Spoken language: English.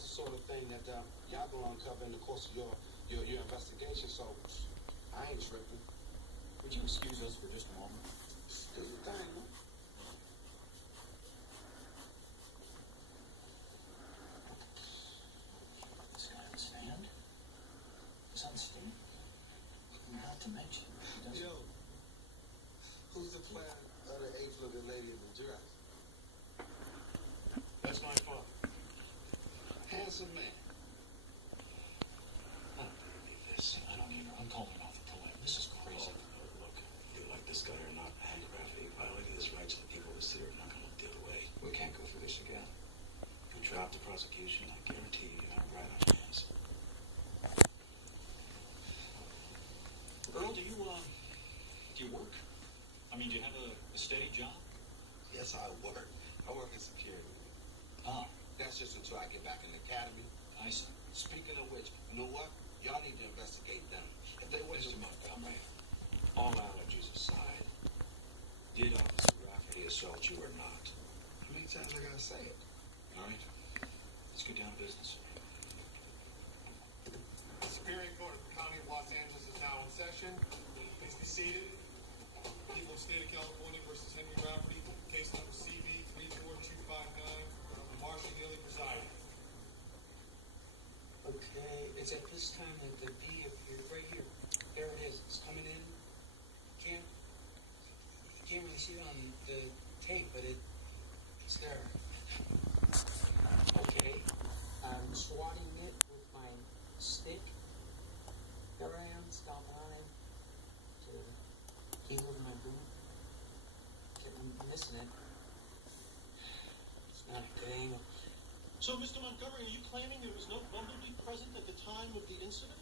that's the sort of thing that y'all gonna uncover in the course of your investigation. So I ain't tripping. Would you excuse us for just a moment? Do your thing, man. Stand. Stand. Not to mention. Yo, who's the plan of the eighth-looking lady in the dress? That's my father. Handsome man. I don't believe this. I don't either. I'm calling off the delay. This is crazy. Oh, look, you like this guy or not, handcrafty, violating his rights to the people of the city are not going to look the other way. We can't go through this again. If we drop the prosecution, I guarantee you have right on your hands. Earl, do you work? I mean, do you have a steady job? Yes, I work. I work in security. Ah, That's just until I get back in the academy. I see. Speaking of which, you know what? Y'all need to investigate them. If they were Mr. Montgomery, all allergies aside, did Officer Rafferty assault you or not? how many times I gotta say it? All right. Let's get down to business. Superior Court of the County of Los Angeles is now in session. Please be seated. People of the State of California versus Henry Rafferty, case number CB 34259. Marshall Neely presiding. Okay, it's at this time that the D appeared right here. There it is. It's coming in. You can't really see it on the tape, but it's there. Okay, I'm swatting it with my stick. There I am, stomping on it to heel of my boot. I'm missing it. It's not a thing. So, Mr. Montgomery, are you claiming there was no bumblebee present at the time of the incident?